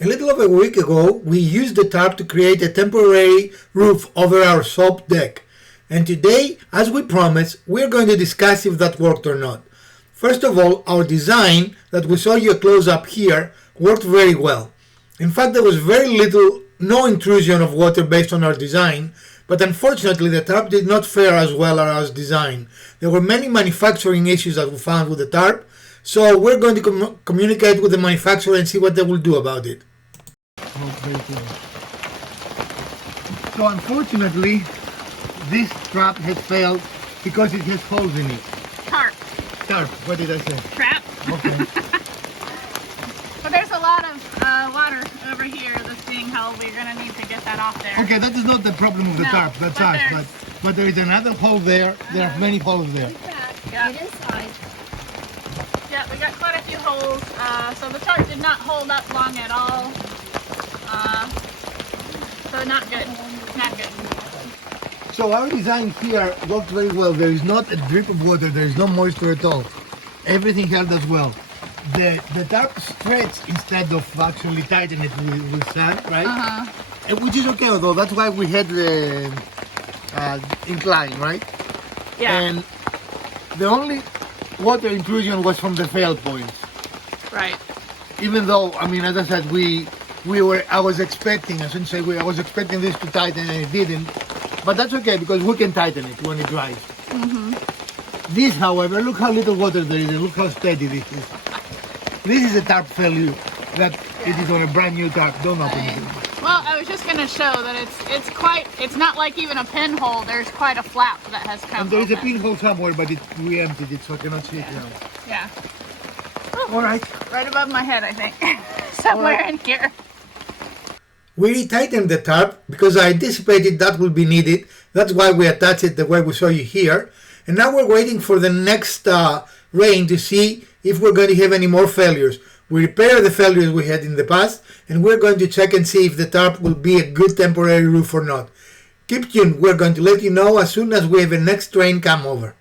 A little over a week ago, we used the tarp to create a temporary roof over our soap deck. And today, as we promised, we're going to discuss if that worked or not. First of all, our design that we saw you a close-up here worked very well. In fact, there was no intrusion of water based on our design, but unfortunately the tarp did not fare as well as designed. There were many manufacturing issues that we found with the tarp, so we're going to communicate with the manufacturer and see what they will do about it. So unfortunately, this trap has failed because it has holes in it. Tarp. Tarp, what did I say? Trap. Okay. But there's a lot of water over here that's being held. We're going to need to get that off there. Okay, that is not the problem of the tarp, that's us. But there is another hole there. There are many holes there. Yeah. Get inside. Yeah, we got quite a few holes. So the tarp did not hold up long at all. So not good. Not good. So our design here worked very well. There is not a drip of water. There is no moisture at all. Everything held as well. The tarp stretched instead of actually tightening it with sand, right? Which is okay, although that's why we had the incline, right? Yeah. And the only water intrusion was from the fail points. Right. Even though, I mean, as I said, I was expecting this to tighten and it didn't. But that's okay because we can tighten it when it dries. This, however, look how little water there is and look how steady this is. This is a tarp failure that it is on a brand new tarp. Don't open it. Well, I was just going to show that it's not like even a pinhole. There's quite a flap that has come And there is a open. pinhole somewhere, but we emptied it, so I cannot see it now. Yeah. All right. Right above my head, I think. Somewhere in here. We retightened the tarp because I anticipated that would be needed. That's why we attached it the way we saw you here. And now we're waiting for the next rain to see if we're going to have any more failures. We repair the failures we had in the past, and we're going to check and see if the tarp will be a good temporary roof or not. Keep tuned. We're going to let you know as soon as we have the next rain come over.